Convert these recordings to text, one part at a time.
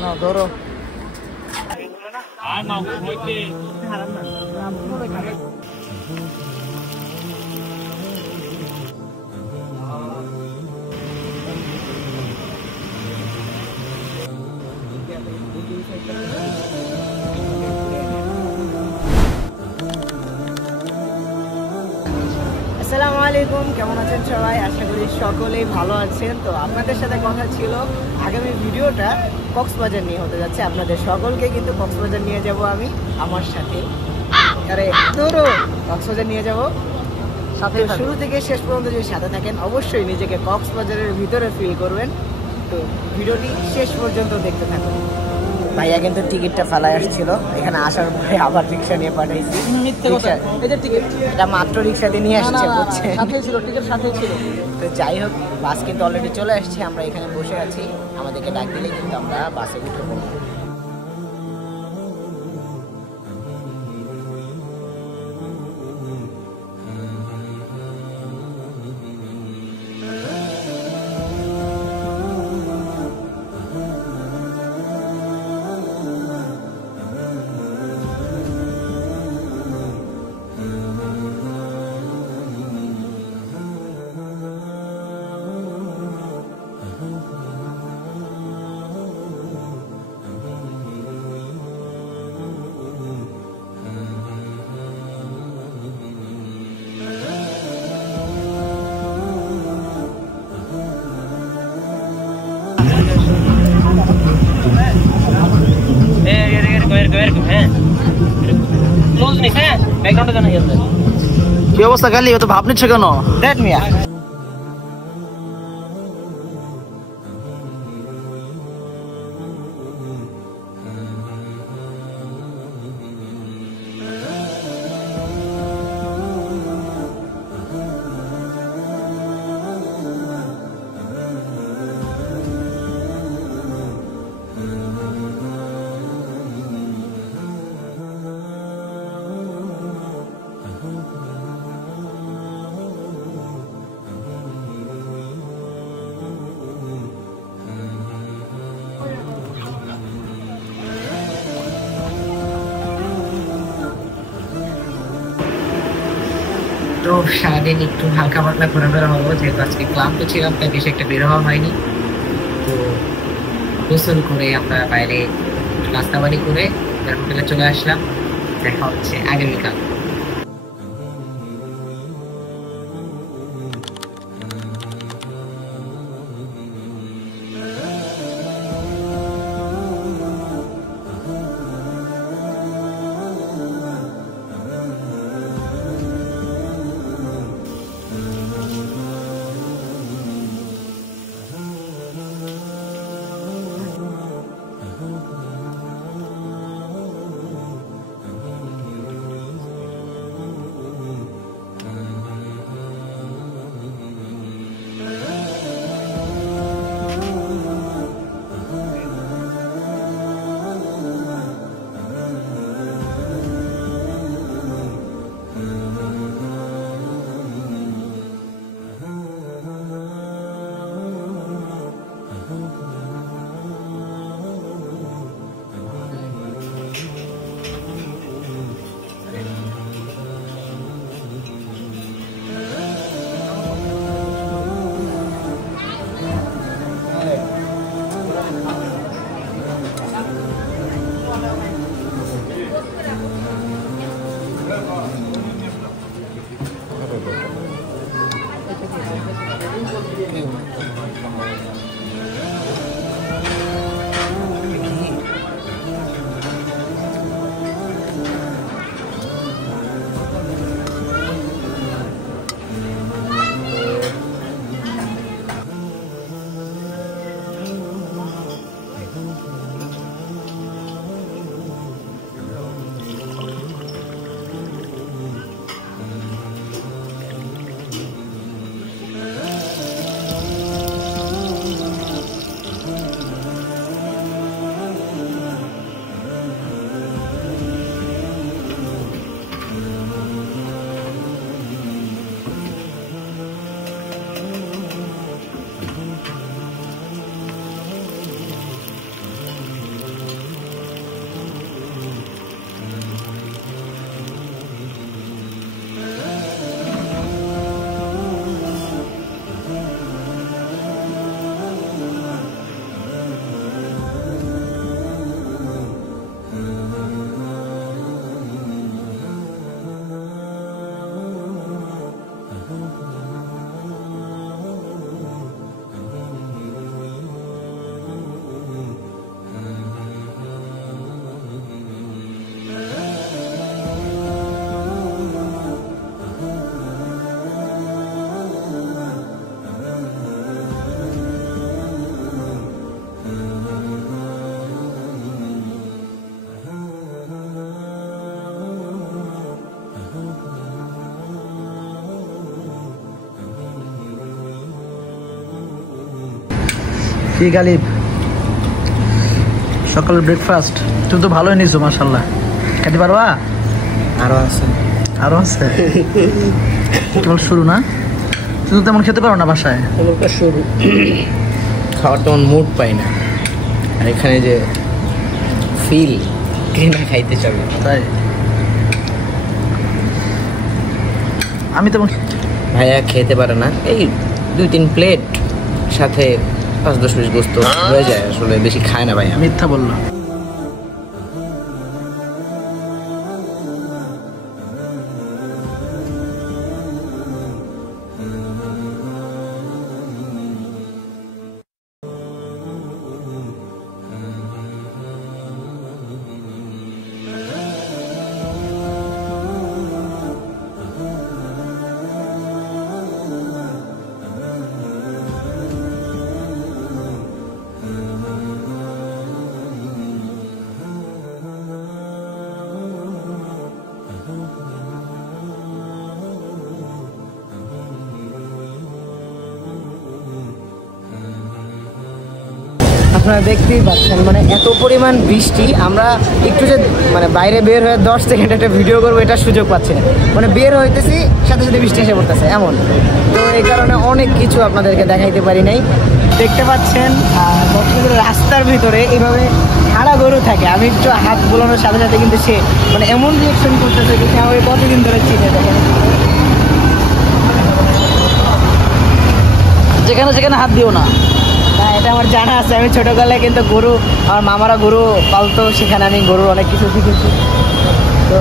না ধরো আসসালামু আলাইকুম, কেমন আছেন সবাই? আশা করি সকলেই ভালো আছেন। তো আপনাদের সাথে কথা ছিল, আগামী ভিডিওটা কক্সবাজার নিয়ে হতে যাচ্ছে। আপনাদের সকলকে কিন্তু কক্সবাজার নিয়ে যাব আমি আমার সাথে। আরে ধরো কক্সবাজার নিয়ে যাব সাথে। শুরু থেকে শেষ পর্যন্ত যদি সাথে থাকেন অবশ্যই নিজেকে কক্সবাজারের ভিতরে ফিল করবেন। তো ভিডিওটি শেষ পর্যন্ত দেখতে থাকুন। ভাইয়া কিন্তু টিকিটটা ফেলায় আসছিল, এখানে আসার পরে আবার রিক্সা নিয়ে পাঠাইছি। এটা মাত্র রিক্সা দিয়ে নিয়ে আসছে, বুঝছে টিকিট সাথে ছিল। তো যাই হোক, বাস কিন্তু অলরেডি চলে আসছে, আমরা এখানে বসে আছি। আমাদেরকে ডাক দিলে কিন্তু আমরা বাসে উঠে পড়বো। কি অবস্থা গালি? তো ভাব নিচ্ছে কেন? দেখ মিয়া, তো সারাদিন একটু হালকা পাতলা ঘোরাফেরা হবো, যেহেতু আজকে ক্লান্ত ছিলাম তাই বেশি একটা বের হওয়া হয়নি। তো গোসল করে আমরা বাইরে নাস্তা বাড়ি করে হোটেলে চলে আসলাম। দেখা হচ্ছে আগামীকাল। কি গালিব, সকালের ব্রেকফাস্ট তুমি তো ভালোই নিছো মাশাআল্লাহ। খেতে পারবা? আরো আছে। আরো আছে? কেবল শুরু না? তুমি তো তেমন খেতে পারো না বাসায়। কেবলটা শুরু, খাওয়ার তেমন মুড পাই না। আর এখানে যে ফিল, কে না খাইতে চাবে? তাই আমি তেমন ভাইয়া খেতে পারে না, এই 2-3 প্লেট সাথে 5-10 পিস গোস্ত হয়ে যায়, আসলে বেশি খায় না ভাইয়া। মিথ্যা বললো। আপনারা দেখতেই পাচ্ছেন মানে এত পরিমাণ বৃষ্টি, আমরা একটু যে মানে বাইরে বের হয়ে 10 সেকেন্ড একটা ভিডিও করবো এটার সুযোগ পাচ্ছি না। মানে বের হইতেছি সাথে সাথে বৃষ্টি এসে পড়তেছে এমন। তো এই কারণে অনেক কিছু আপনাদেরকে দেখাইতে পারি নাই। দেখতে পাচ্ছেন কক্সবাজারের রাস্তার ভিতরে এইভাবে হারা গরু থাকে, আমি একটু হাত বোলানোর সাথে সাথে কিন্তু সে মানে এমন রিয়েকশন করতেছে যে আমাকে কতদিন ধরে চিনে দেখেন। যেখানে যেখানে হাত দিও না। হ্যাঁ, এটা আমার জানা আছে। আমি ছোটবেলায় কিন্তু গরু, আমার মামারা গরু পালতো, সেখানে আমি গরুর অনেক কিছু শিখেছি। তো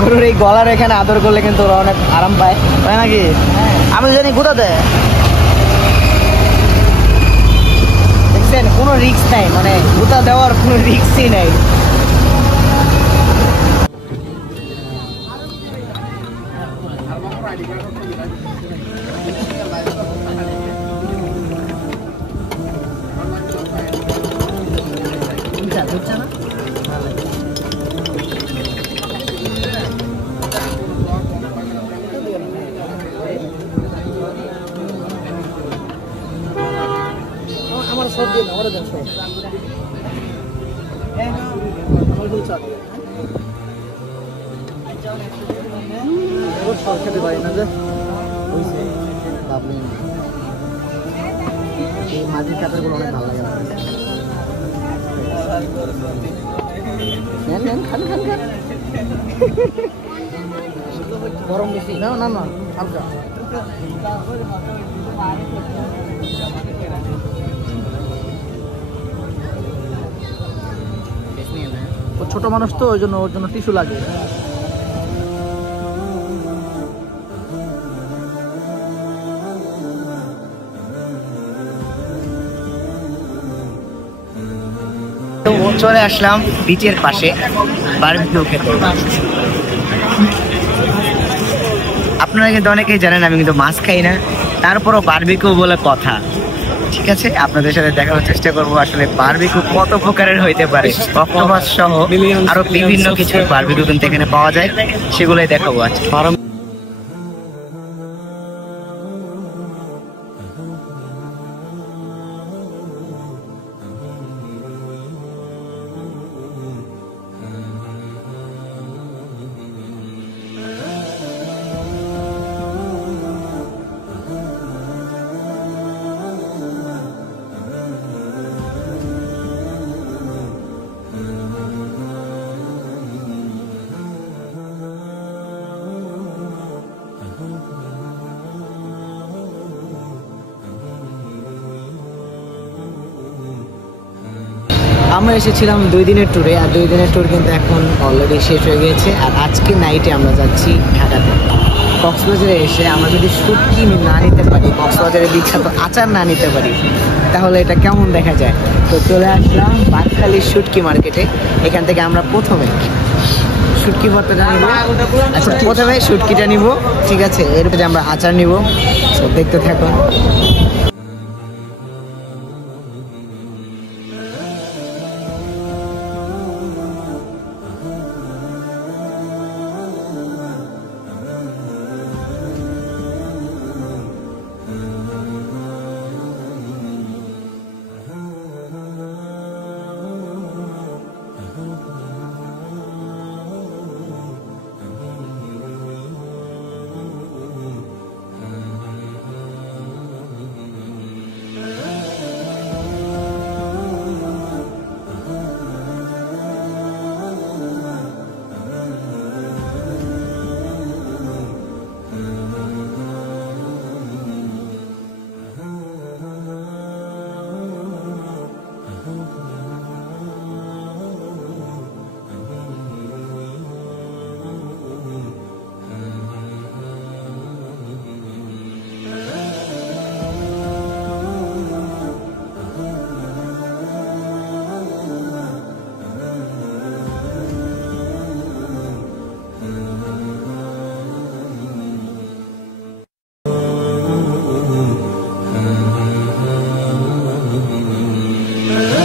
গরুর এই গলার এখানে আদর করলে কিন্তু ওরা অনেক আরাম পায়, তাই নাকি? আমি জানি কোথা দেয়। দেখছেন কোনো রিস্ক নাই, মানে গুতা দেওয়ার কোনো রিস্কই নাই। আমার সব দিন আমার দেন সব। সব খেতে পারি না যে মাঝির কাপড় গুলো অনেক ভালো লাগে। গরম বেশি না? না না হালকা। ছোট মানুষ তো ওই জন্য ওর জন্য টিস্যু লাগে। তো চলে আসলাম বিচের পাশে বারবিকিউ খেতে। আপনারা কিন্তু অনেকেই জানেন আমি কিন্তু মাছ খাই না, তারপরও বারবিকিউ বলে কথা। ঠিক আছে, আপনাদের সাথে দেখানোর চেষ্টা করবো আসলে বারবিকিউ কত প্রকারের হইতে পারে। অক্টোপাস সহ আরো বিভিন্ন কিছু বারবিকিউ কিন্তু এখানে পাওয়া যায়, সেগুলোই দেখাবো আজকে। আমরা এসেছিলাম 2 দিনের ট্যুরে, আর 2 দিনের ট্যুর কিন্তু এখন অলরেডি শেষ হয়ে গিয়েছে। আর আজকে নাইটে আমরা যাচ্ছি ঢাকাতে। কক্সবাজারে এসে আমরা যদি শুটকি না নিতে পারি, কক্সবাজারের বিখ্যাত আচার না নিতে পারি, তাহলে এটা কেমন দেখা যায়। তো চলে আসলাম বাঁকখালীর শুটকি মার্কেটে। এখান থেকে আমরা প্রথমে শুটকি ভর্তাটা নিব। আচ্ছা, প্রথমে শুটকিটা নিব, ঠিক আছে, এরপরে আমরা আচার নিব। তো দেখতে থাকুন। আসসালাম।